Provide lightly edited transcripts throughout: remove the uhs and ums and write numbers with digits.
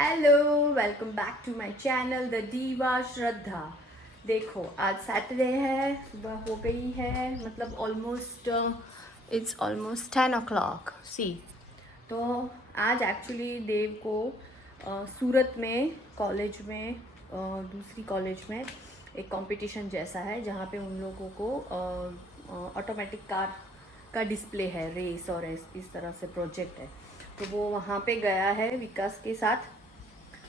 Hello, welcome back to my channel the diva Shraddha. देखो, आज Saturday है, सुबह हो गई है, मतलब ऑलमोस्ट इट्स ऑलमोस्ट 10 o'clock। सी तो आज एक्चुअली देव को सूरत में कॉलेज में दूसरी कॉलेज में एक कंपटीशन जैसा है जहाँ पे उन लोगों को ऑटोमेटिक कार का डिस्प्ले है, रेस और इस तरह से प्रोजेक्ट है। तो वो वहाँ पे गया है विकास के साथ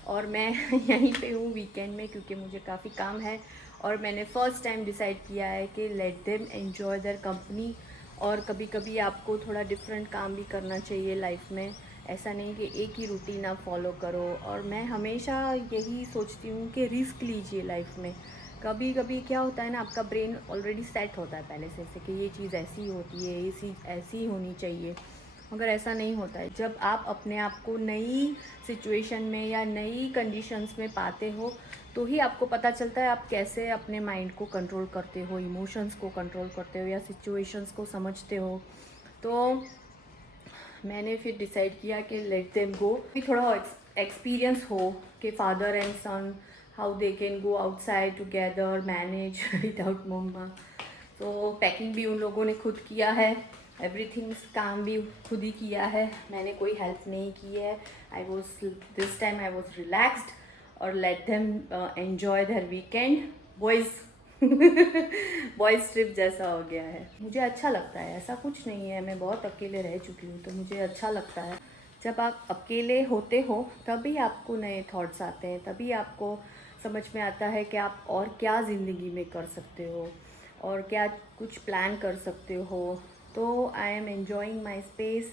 और मैं यहीं पे हूँ वीकेंड में, क्योंकि मुझे काफ़ी काम है और मैंने फ़र्स्ट टाइम डिसाइड किया है कि late them enjoy their company. और कभी कभी आपको थोड़ा डिफरेंट काम भी करना चाहिए लाइफ में, ऐसा नहीं कि एक ही रूटीन आप फॉलो करो। और मैं हमेशा यही सोचती हूँ कि रिस्क लीजिए लाइफ में। कभी कभी क्या होता है ना, आपका ब्रेन ऑलरेडी सेट होता है पहले से कि ये चीज़ ऐसी होती है, ये चीज़ ऐसी होनी चाहिए, मगर ऐसा नहीं होता है। जब आप अपने आप को नई सिचुएशन में या नई कंडीशंस में पाते हो तो ही आपको पता चलता है आप कैसे अपने माइंड को कंट्रोल करते हो, इमोशंस को कंट्रोल करते हो या सिचुएशंस को समझते हो। तो मैंने फिर डिसाइड किया कि लेट देम गो, थोड़ा एक्सपीरियंस हो कि father and son how they can go outside together manage without mamma. तो पैकिंग भी उन लोगों ने खुद किया है, एवरीथिंग काम भी खुद ही किया है, मैंने कोई हेल्प नहीं की है। I was this time I was relaxed और let them enjoy their weekend. Boys boys trip जैसा हो गया है। मुझे अच्छा लगता है, ऐसा कुछ नहीं है, मैं बहुत अकेले रह चुकी हूँ तो मुझे अच्छा लगता है। जब आप अकेले होते हो तभी आपको नए थॉट्स आते हैं, तभी आपको समझ में आता है कि आप और क्या ज़िंदगी में कर सकते हो और क्या कुछ प्लान कर सकते हो। तो I am enjoying my space.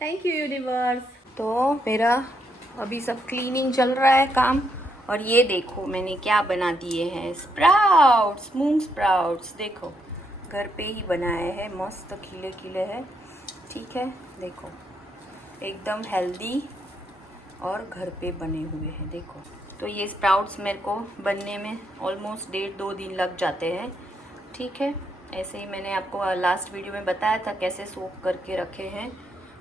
Thank you universe. तो मेरा अभी सब क्लीनिंग चल रहा है काम। और ये देखो मैंने क्या बना दिए हैं, स्प्राउट्स, मूंग स्प्राउट्स। देखो घर पे ही बनाए हैं, मस्त खिले खिले हैं। ठीक है, देखो एकदम हेल्दी और घर पे बने हुए हैं। देखो तो ये स्प्राउट्स मेरे को बनने में ऑलमोस्ट 1.5-2 दिन लग जाते हैं। ठीक है, ऐसे ही मैंने आपको लास्ट वीडियो में बताया था कैसे सोक करके रखे हैं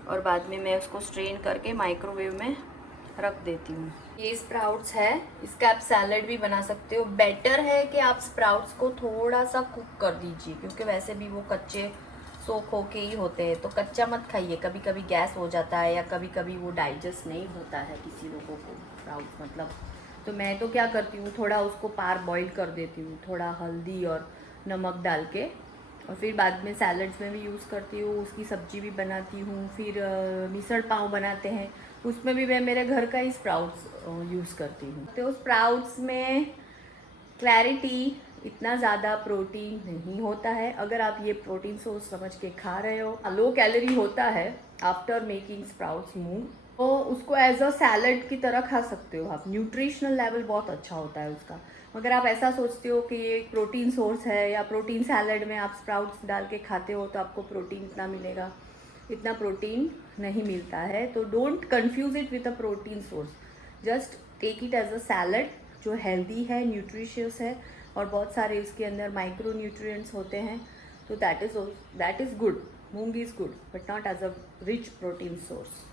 और बाद में मैं उसको स्ट्रेन करके माइक्रोवेव में रख देती हूँ। ये स्प्राउट्स है, इसका आप सैलड भी बना सकते हो। बेटर है कि आप स्प्राउट्स को थोड़ा सा कुक कर दीजिए, क्योंकि वैसे भी वो कच्चे सोख होके ही होते हैं, तो कच्चा मत खाइए। कभी कभी गैस हो जाता है या कभी कभी वो डाइजेस्ट नहीं होता है किसी लोगों को स्प्राउट्स मतलब। तो मैं तो क्या करती हूँ, थोड़ा उसको पार बॉईल कर देती हूँ, थोड़ा हल्दी और नमक डाल के, और फिर बाद में सैलड्स में भी यूज़ करती हूँ, उसकी सब्जी भी बनाती हूँ। फिर मिसल पाव बनाते हैं, उसमें भी मैं मेरे घर का ही स्प्राउट्स यूज़ करती हूँ। तो स्प्राउट्स में क्लैरिटी, इतना ज़्यादा प्रोटीन नहीं होता है। अगर आप ये प्रोटीन सोर्स समझ के खा रहे हो, लो कैलोरी होता है आफ्टर मेकिंग स्प्राउट्स मूंग, तो उसको एज अ सैलड की तरह खा सकते हो आप। न्यूट्रिशनल लेवल बहुत अच्छा होता है उसका। अगर आप ऐसा सोचते हो कि ये एक प्रोटीन सोर्स है या प्रोटीन सैलड में आप स्प्राउट्स डाल के खाते हो तो आपको प्रोटीन इतना मिलेगा, इतना प्रोटीन नहीं मिलता है। तो don't confuse it with a protein source, just take it as a salad जो हेल्दी है, न्यूट्रिशियस है और बहुत सारे इसके अंदर माइक्रो न्यूट्रिएंट्स होते हैं। तो that is good. Moong is good but not as a rich protein source.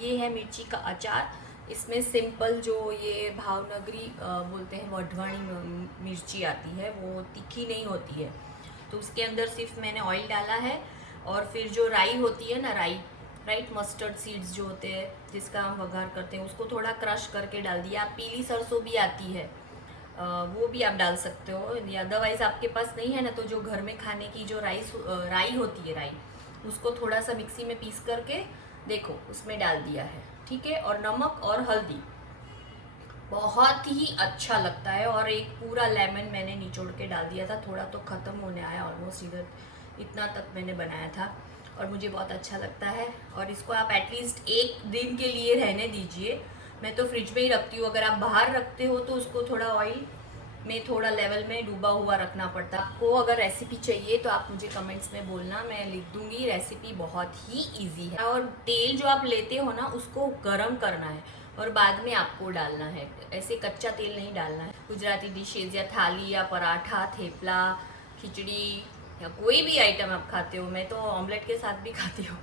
ये है मिर्ची का अचार। इसमें सिंपल जो ये भावनगरी बोलते हैं वढवाणी मिर्ची आती है, वो तीखी नहीं होती है, तो उसके अंदर सिर्फ मैंने ऑयल डाला है। और फिर जो राई होती है ना, राइट मस्टर्ड सीड्स जो होते हैं जिसका हम वघार करते हैं, उसको थोड़ा क्रश करके डाल दिया। पीली सरसों भी आती है, वो भी आप डाल सकते हो। या अदरवाइज आपके पास नहीं है ना, तो जो घर में खाने की जो राई होती है, राई, उसको थोड़ा सा मिक्सी में पीस करके देखो उसमें डाल दिया है। ठीक है, और नमक और हल्दी, बहुत ही अच्छा लगता है। और एक पूरा लेमन मैंने निचोड़ के डाल दिया था, थोड़ा तो ख़त्म होने आया ऑलमोस्ट, इधर इतना तक मैंने बनाया था। और मुझे बहुत अच्छा लगता है। और इसको आप एटलीस्ट एक दिन के लिए रहने दीजिए। मैं तो फ्रिज में ही रखती हूँ। अगर आप बाहर रखते हो तो उसको थोड़ा ऑयल में थोड़ा लेवल में डूबा हुआ रखना पड़ता है। आपको अगर रेसिपी चाहिए तो आप मुझे कमेंट्स में बोलना, मैं लिख दूंगी। रेसिपी बहुत ही इजी है। और तेल जो आप लेते हो ना उसको गर्म करना है और बाद में आपको डालना है, ऐसे कच्चा तेल नहीं डालना है। गुजराती डिशेज या थाली या पराठा, थेपला, खिचड़ी या कोई भी आइटम आप खाते हो, मैं तो ऑमलेट के साथ भी खाती हूँ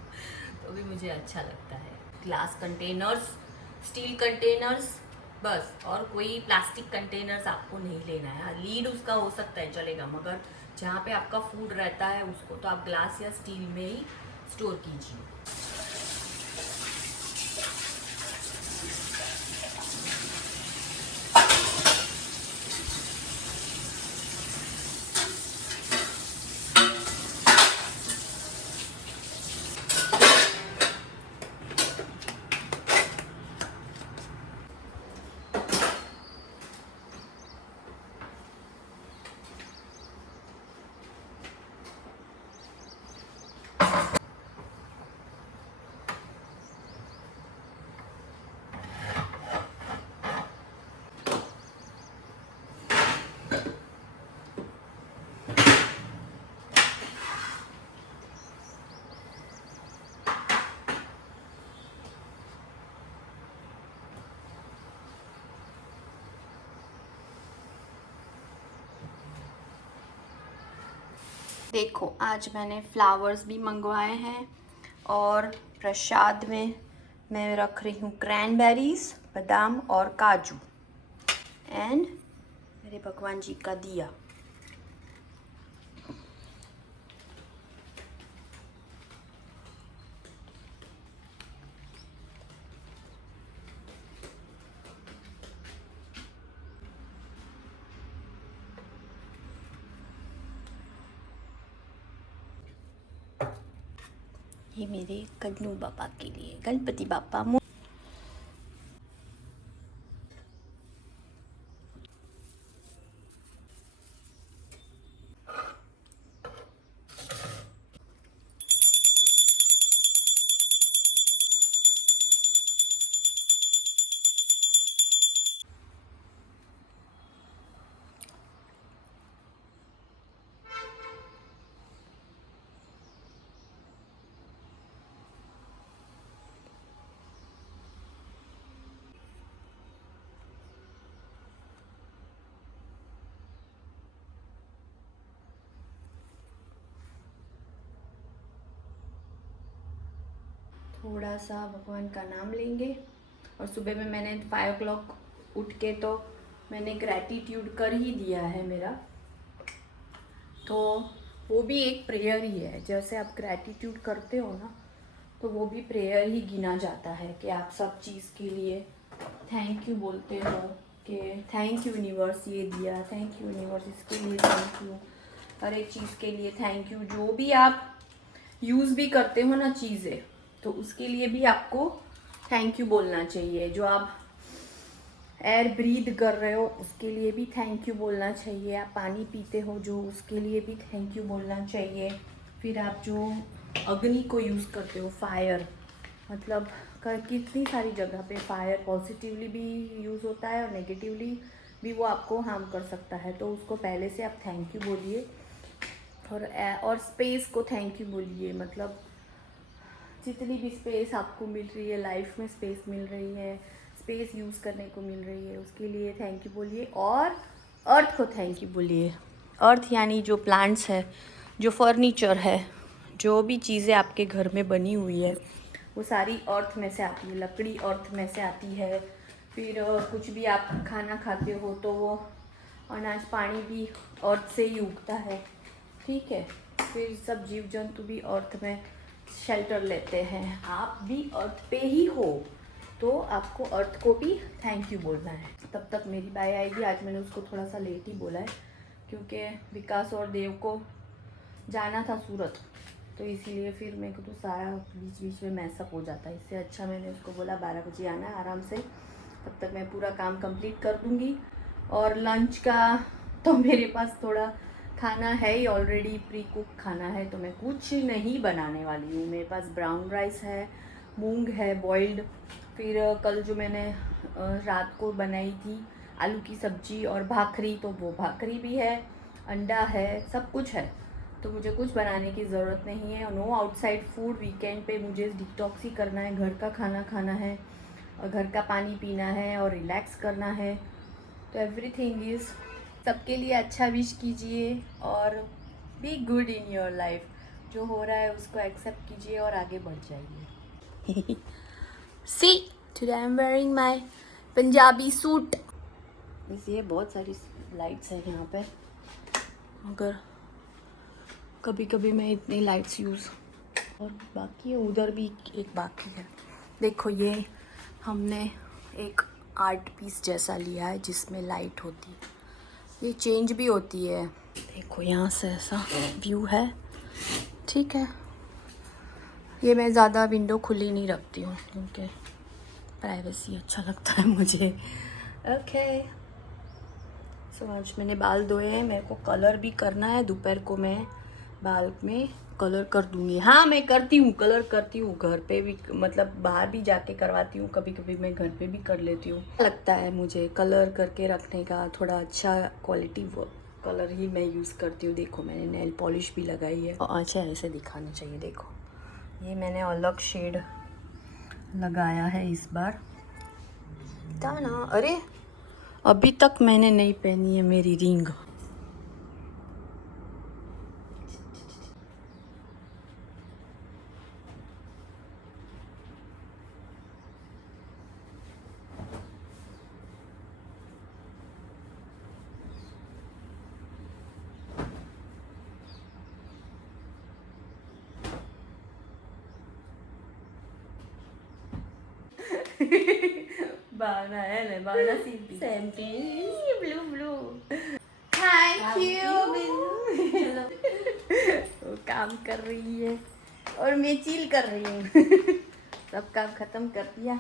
तो भी मुझे अच्छा लगता है। ग्लास कंटेनर्स, स्टील कंटेनर्स बस, और कोई प्लास्टिक कंटेनर्स आपको नहीं लेना है। लीड उसका हो सकता है चलेगा, मगर जहाँ पे आपका फूड रहता है उसको तो आप ग्लास या स्टील में ही स्टोर कीजिए। देखो आज मैंने फ्लावर्स भी मंगवाए हैं और प्रसाद में मैं रख रही हूँ क्रैनबेरीज, बादाम और काजू एंड मेरे भगवान जी का दिया। ये मेरे कन्नू बाबा के लिए, गणपति बापा। थोड़ा सा भगवान का नाम लेंगे और सुबह में मैंने 5 o'clock उठ के तो मैंने ग्रैटिट्यूड कर ही दिया है मेरा, तो वो भी एक प्रेयर ही है। जैसे आप ग्रैटिट्यूड करते हो ना तो वो भी प्रेयर ही गिना जाता है कि आप सब चीज़ के लिए थैंक यू बोलते हो कि थैंक यू यूनिवर्स ये दिया, थैंक यू यूनिवर्स इसके लिए थैंक यू, हर एक चीज़ के लिए थैंक यू। जो भी आप यूज़ भी करते हो ना चीज़ें, तो उसके लिए भी आपको थैंक यू बोलना चाहिए। जो आप एयर ब्रीथ कर रहे हो उसके लिए भी थैंक यू बोलना चाहिए। आप पानी पीते हो जो, उसके लिए भी थैंक यू बोलना चाहिए। फिर आप जो अग्नि को यूज़ करते हो, फायर, मतलब कितनी सारी जगह पे फायर पॉजिटिवली भी यूज़ होता है और नेगेटिवली भी वो आपको हार्म कर सकता है, तो उसको पहले से आप थैंक यू बोलिए। और स्पेस को थैंक यू बोलिए, मतलब जितनी भी स्पेस आपको मिल रही है, लाइफ में स्पेस मिल रही है, स्पेस यूज़ करने को मिल रही है, उसके लिए थैंक यू बोलिए। और अर्थ को थैंक यू बोलिए। अर्थ यानी जो प्लांट्स है, जो फर्नीचर है, जो भी चीज़ें आपके घर में बनी हुई है वो सारी अर्थ में से आती है। लकड़ी अर्थ में से आती है। फिर कुछ भी आप खाना खाते हो तो वो अनाज पानी भी अर्थ से ही उगता है, ठीक है। फिर सब जीव जंतु भी अर्थ में शेल्टर लेते हैं। आप भी अर्थ पे ही हो तो आपको अर्थ को भी थैंक यू बोलना है। तब तक मेरी बाई आएगी। आज मैंने उसको थोड़ा सा लेट ही बोला है क्योंकि विकास और देव को जाना था सूरत, तो इसीलिए फिर मेरे को तो सारा बीच बीच में मैसअप हो जाता है। इससे अच्छा मैंने उसको बोला 12 बजे आना है आराम से, तब तक मैं पूरा काम कंप्लीट कर दूँगी। और लंच का तो मेरे पास थोड़ा खाना है ही ऑलरेडी, प्री कुक खाना है, तो मैं कुछ नहीं बनाने वाली हूँ। मेरे पास ब्राउन राइस है, मूंग है बॉइल्ड, फिर कल जो मैंने रात को बनाई थी आलू की सब्जी और भाखरी, तो वो भाखरी भी है, अंडा है, सब कुछ है। तो मुझे कुछ बनाने की ज़रूरत नहीं है। No outside food. वीकेंड पे मुझे डिटॉक्स ही करना है, घर का खाना खाना है और घर का पानी पीना है और रिलैक्स करना है। तो एवरीथिंग इज़, सबके लिए अच्छा विश कीजिए और be good in your life. जो हो रहा है उसको एक्सेप्ट कीजिए और आगे बढ़ जाइए। See, today I am wearing my Punjabi suit. इसलिए बहुत सारी लाइट्स हैं यहाँ पे, मगर कभी कभी मैं इतनी लाइट्स यूज़, और बाकी है उधर भी एक बाकी है। देखो ये हमने एक आर्ट पीस जैसा लिया है जिसमें लाइट होती है, ये चेंज भी होती है। देखो यहाँ से ऐसा व्यू है, ठीक है। ये मैं ज़्यादा विंडो खुली नहीं रखती हूँ क्योंकि प्राइवेसी अच्छा लगता है मुझे। ओके, सो आज मैंने बाल धोए हैं, मेरे को कलर भी करना है। दोपहर को मैं बाल में कलर कर दूँगी। हाँ, मैं करती हूँ, कलर करती हूँ घर पे भी, मतलब बाहर भी जाके करवाती हूँ, कभी कभी मैं घर पे भी कर लेती हूँ। लगता है मुझे कलर करके रखने का, थोड़ा अच्छा क्वालिटी वो कलर ही मैं यूज़ करती हूँ। देखो मैंने नेल पॉलिश भी लगाई है, अच्छा ऐसे दिखाना चाहिए। देखो ये मैंने अलग शेड लगाया है इस बार, था ना। अरे अभी तक मैंने नहीं पहनी है मेरी रिंग। भावना है ना, भावना सीधी ब्लू ब्लू। Thank you. वो काम कर रही है और मैं चिल कर रही हूँ। सब काम खत्म कर दिया,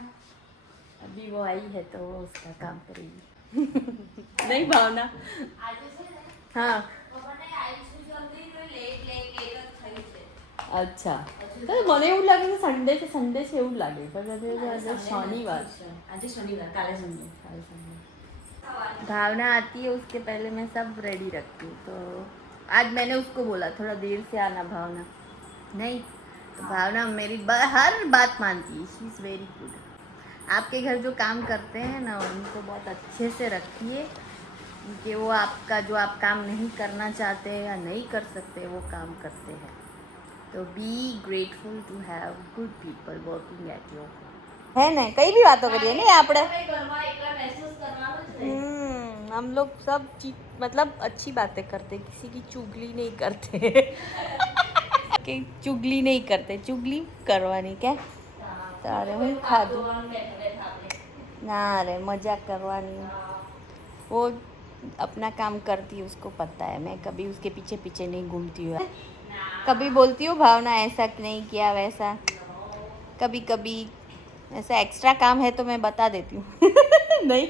अभी वो आई है तो वो उसका काम करेगी। नहीं भावना, हाँ અચ્છા, તો મને એવું લાગે કે સન્ડે છે એવું લાગે, પણ આજે શનિવાર, આજે શનિવાર, કાલે સન્ડે, કાલે સન્डे। भावना आती है उसके पहले मैं सब रेडी रखती हूँ। तो आज मैंने उसको बोला थोड़ा देर से आना भावना, नहीं तो भावना मेरी हर बात मानती है। She is very good. आपके घर जो काम करते हैं ना उनको बहुत अच्छे से रखिए, क्योंकि वो आपका जो आप काम नहीं करना चाहते या नहीं कर सकते वो काम करते हैं। तो be grateful to have good people working at your home. है ना, कई भी बातों करिए नहीं આપણે, हम लोग सब मतलब अच्छी बातें करते, किसी की चुगली नहीं करते। कि चुगली नहीं करते, चुगली करवानी क्या तारे हूँ खाधू ना रे, मजाक करवानी। वो अपना काम करती है, उसको पता है। मैं कभी उसके पीछे पीछे नहीं घूमती हूँ। कभी बोलती हूँ भावना ऐसा नहीं किया वैसा, कभी कभी ऐसा एक्स्ट्रा काम है तो मैं बता देती हूँ। नहीं,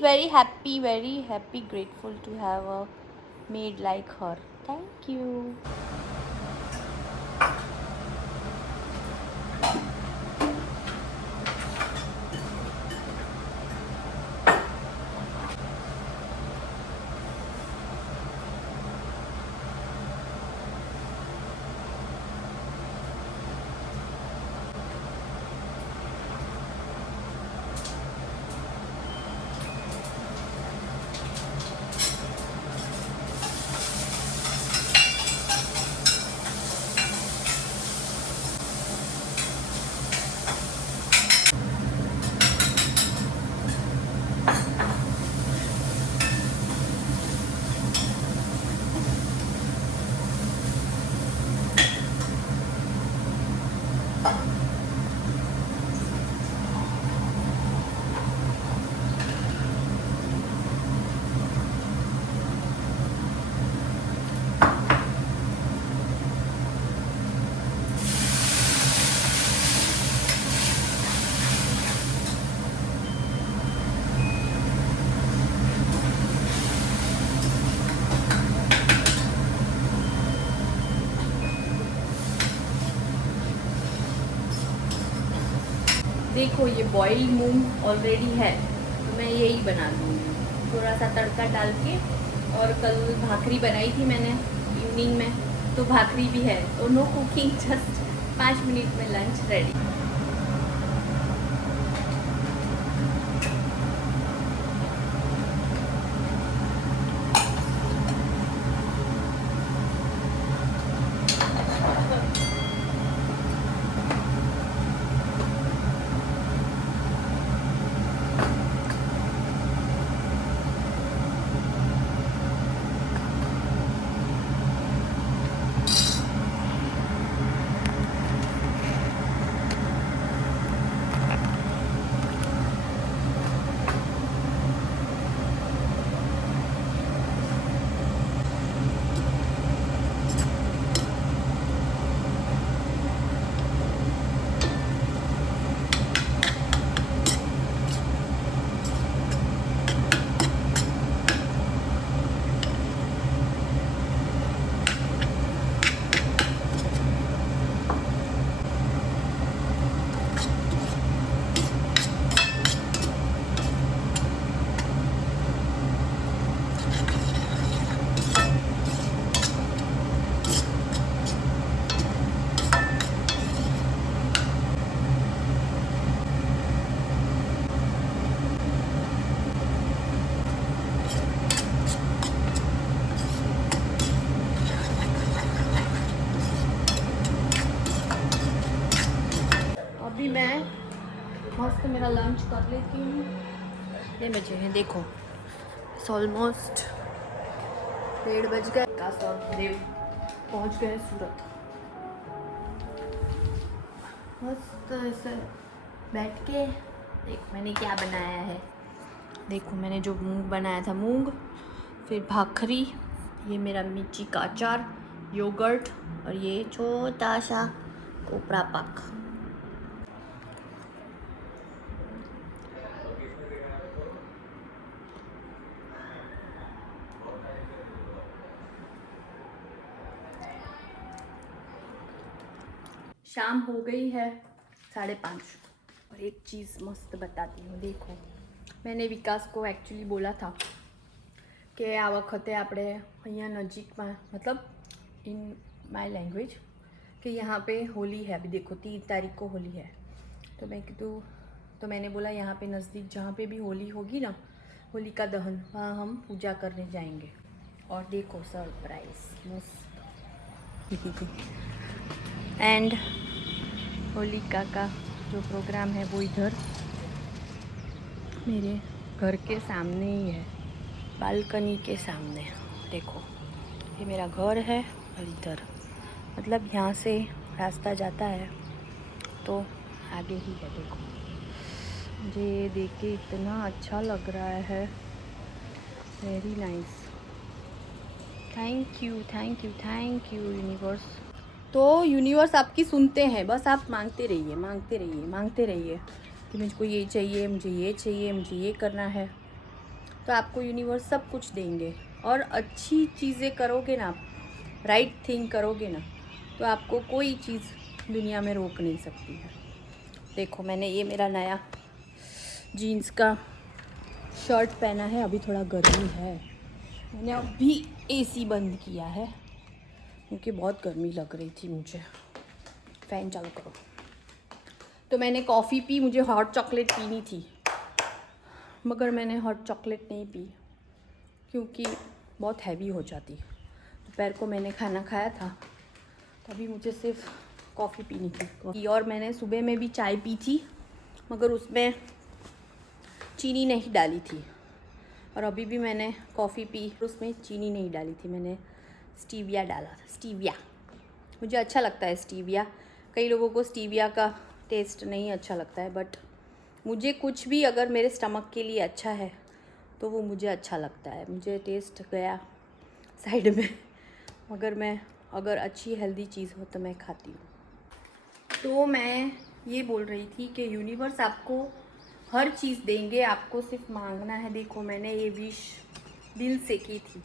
very happy grateful to have a maid like her. Thank you. देखो ये बॉइल्ड मूंग ऑलरेडी है, तो मैं यही बना दूँगी थोड़ा सा तड़का डाल के। और कल भाकरी बनाई थी मैंने इवनिंग में, तो भाकरी भी है, तो नो कुकिंग, जस्ट 5 मिनट में लंच रेडी। अभी मैं मस्त मेरा लंच कर लेती हूँ। कितने बजे हैं देखो, ऑलमोस्ट 1:30 बज गए। काश और देव पहुँच गए सूरत। मस्त ऐसे बैठ के देख मैंने क्या बनाया है। देखो मैंने जो मूंग बनाया था, मूंग, फिर भाखरी, ये मेरा मिर्ची का अचार, योगर्ट, और ये छोटा सा कोपरा पाक। शाम हो गई है 5:30, और एक चीज़ मस्त बताती हूँ। देखो मैंने विकास को एक्चुअली बोला था कि आ वखते આપણે અહીંયા નજીકમાં, मतलब इन माय लैंग्वेज, कि यहाँ पे होली है। अभी देखो 3 तारीख को होली है, तो मैंने बोला यहाँ पे नज़दीक जहाँ पे भी होली होगी ना, होली का दहन, वहाँ हम पूजा करने जाएंगे। और देखो सरप्राइज मस्त। एंड होलिका का जो प्रोग्राम है वो इधर मेरे घर के सामने ही है, बालकनी के सामने। देखो ये मेरा घर है, और इधर मतलब यहाँ से रास्ता जाता है तो आगे ही है। देखो मुझे ये देख के इतना अच्छा लग रहा है, very nice. Thank you thank you thank you universe. तो यूनिवर्स आपकी सुनते हैं, बस आप मांगते रहिए मांगते रहिए मांगते रहिए कि मुझको ये चाहिए, मुझे ये चाहिए, मुझे ये करना है, तो आपको यूनिवर्स सब कुछ देंगे। और अच्छी चीज़ें करोगे ना आप, राइट थिंग करोगे ना, तो आपको कोई चीज़ दुनिया में रोक नहीं सकती है। देखो मैंने ये मेरा नया जीन्स का शर्ट पहना है, अभी थोड़ा गर्मी है, मैंने अभी एसी बंद किया है क्योंकि बहुत गर्मी लग रही थी मुझे। फ़ैन चालू करो। तो मैंने कॉफ़ी पी, मुझे हॉट चॉकलेट पीनी थी, मगर मैंने हॉट चॉकलेट नहीं पी क्योंकि बहुत हैवी हो जाती। दोपहर को मैंने खाना खाया था, तभी मुझे सिर्फ कॉफ़ी पीनी थी। और मैंने सुबह में भी चाय पी थी, मगर उसमें चीनी नहीं डाली थी। और अभी भी मैंने कॉफ़ी पी, उसमें चीनी नहीं डाली थी, मैंने स्टीविया डाला था। स्टीविया मुझे अच्छा लगता है, स्टीविया। कई लोगों को स्टीविया का टेस्ट नहीं अच्छा लगता है, बट मुझे कुछ भी अगर मेरे स्टमक के लिए अच्छा है तो वो मुझे अच्छा लगता है। मुझे टेस्ट गया साइड में, मगर मैं अगर अच्छी हेल्दी चीज़ हो तो मैं खाती हूँ। तो मैं ये बोल रही थी कि यूनिवर्स आपको हर चीज़ देंगे, आपको सिर्फ मांगना है। देखो मैंने ये विश दिल से की थी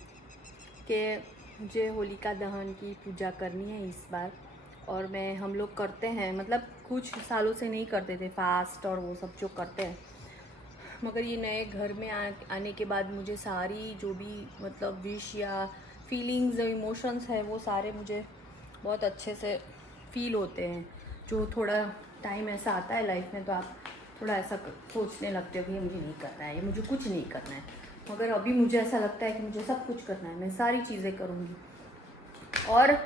कि मुझे होलिका दहन की पूजा करनी है इस बार, और हम लोग करते हैं, मतलब कुछ सालों से नहीं करते थे फास्ट और वो सब जो करते हैं, मगर ये नए घर में आने के बाद मुझे सारी जो भी मतलब विश या फीलिंग्स इमोशंस है वो सारे मुझे बहुत अच्छे से फील होते हैं। जो थोड़ा टाइम ऐसा आता है लाइफ में तो आप थोड़ा ऐसा सोचने लगते हो कि ये मुझे नहीं करना है, ये मुझे कुछ नहीं करना है, मगर अभी मुझे ऐसा लगता है कि मुझे सब कुछ करना है, मैं सारी चीज़ें करूँगी। और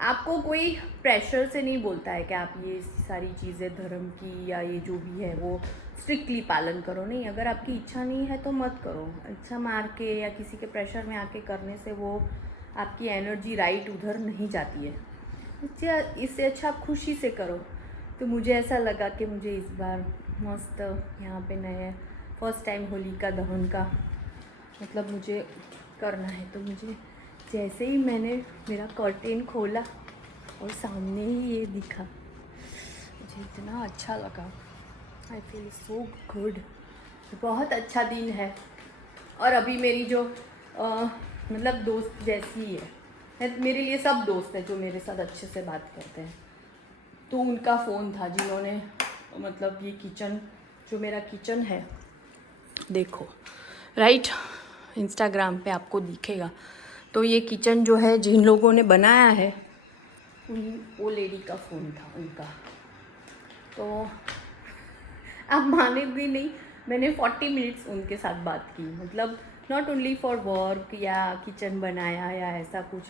आपको कोई प्रेशर से नहीं बोलता है कि आप ये सारी चीज़ें धर्म की या ये जो भी है वो स्ट्रिक्टली पालन करो, नहीं। अगर आपकी इच्छा नहीं है तो मत करो। इच्छा मार के या किसी के प्रेशर में आके करने से वो आपकी एनर्जी राइट उधर नहीं जाती है। इससे अच्छा आप खुशी से करो। तो मुझे ऐसा लगा कि मुझे इस बार मस्त यहाँ पे नए फर्स्ट टाइम होलिका दहन का मतलब मुझे करना है। तो मुझे जैसे ही मैंने मेरा कर्टेन खोला और सामने ही ये दिखा, मुझे इतना अच्छा लगा। I feel so good. बहुत अच्छा दिन है। और अभी मेरी जो मतलब दोस्त जैसी ही है, मेरे लिए सब दोस्त हैं जो मेरे साथ अच्छे से बात करते हैं। तो उनका फ़ोन था जिन्होंने मतलब ये किचन जो मेरा किचन है, देखो राइट, इंस्टाग्राम पे आपको दिखेगा। तो ये किचन जो है जिन लोगों ने बनाया है वो लेडी का फ़ोन था उनका। तो आप मानेंगे नहीं, मैंने 40 मिनट्स उनके साथ बात की। मतलब नॉट ओनली फॉर वर्क या किचन बनाया या ऐसा कुछ,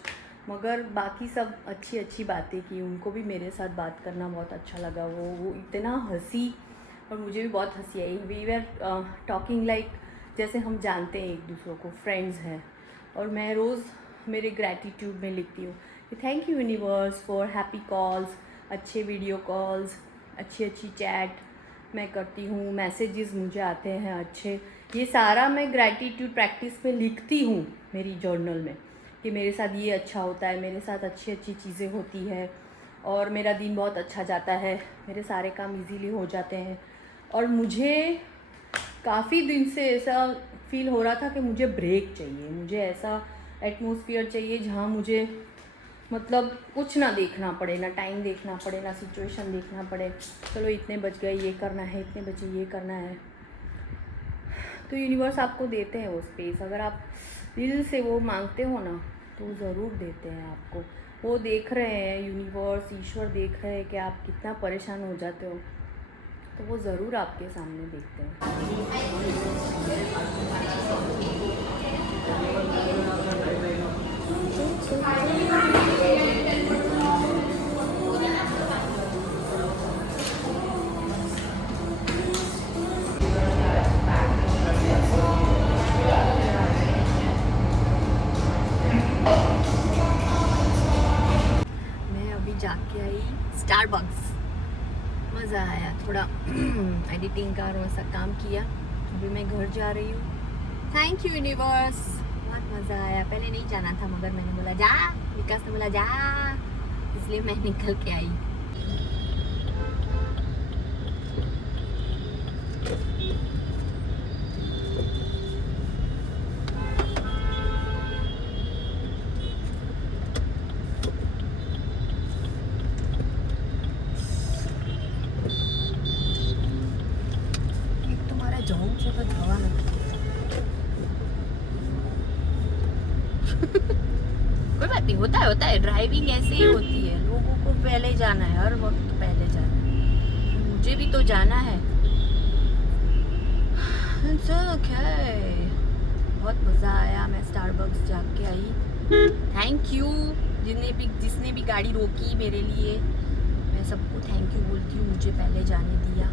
मगर बाकी सब अच्छी अच्छी बातें की। उनको भी मेरे साथ बात करना बहुत अच्छा लगा। वो इतना हंसी और मुझे भी बहुत हंसी आई। वी वर टॉकिंग लाइक जैसे हम जानते हैं एक दूसरों को, फ्रेंड्स हैं। और मैं रोज़ मेरे ग्रैटिट्यूड में लिखती हूँ कि thank you universe for happy calls, अच्छे वीडियो कॉल्स, अच्छी अच्छी चैट मैं करती हूँ, मैसेजेस मुझे आते हैं अच्छे। ये सारा मैं ग्रैटिट्यूड प्रैक्टिस में लिखती हूँ मेरी जर्नल में कि मेरे साथ ये अच्छा होता है, मेरे साथ अच्छी अच्छी चीज़ें होती है और मेरा दिन बहुत अच्छा जाता है, मेरे सारे काम इजीली हो जाते हैं। और मुझे काफ़ी दिन से ऐसा फील हो रहा था कि मुझे ब्रेक चाहिए, मुझे ऐसा एटमॉस्फेयर चाहिए जहाँ मुझे मतलब कुछ ना देखना पड़े, ना टाइम देखना पड़े, ना सिचुएशन देखना पड़े। चलो इतने बज गए, ये करना है, इतने बजे ये करना है। तो यूनिवर्स आपको देते हैं वो स्पेस। अगर आप दिल से वो मांगते हो ना तो ज़रूर देते हैं आपको। वो देख रहे हैं, यूनिवर्स ईश्वर देख रहे हैं कि आप कितना परेशान हो जाते हो, तो वो ज़रूर आपके सामने देखते हैं। मैं अभी जाके आई स्टारबक्स, मज़ा आया। थोड़ा एडिटिंग का और वैसा काम किया। अभी मैं घर जा रही हूँ। थैंक यू यूनिवर्स, बहुत मज़ा आया। पहले नहीं जाना था मगर मैंने बोला जा, विकास ने बोला जा, इसलिए मैं निकल के आई। जाऊँ तो जवा कोई बात नहीं, होता है ड्राइविंग ऐसे ही होती है। लोगों को पहले जाना है, हर वक्त पहले जाना है। मुझे भी तो जाना है। It's okay। बहुत मज़ा आया। मैं स्टारबक्स जाके आई। थैंक यू जिसने भी गाड़ी रोकी मेरे लिए, मैं सबको थैंक यू बोलती हूँ, मुझे पहले जाने दिया।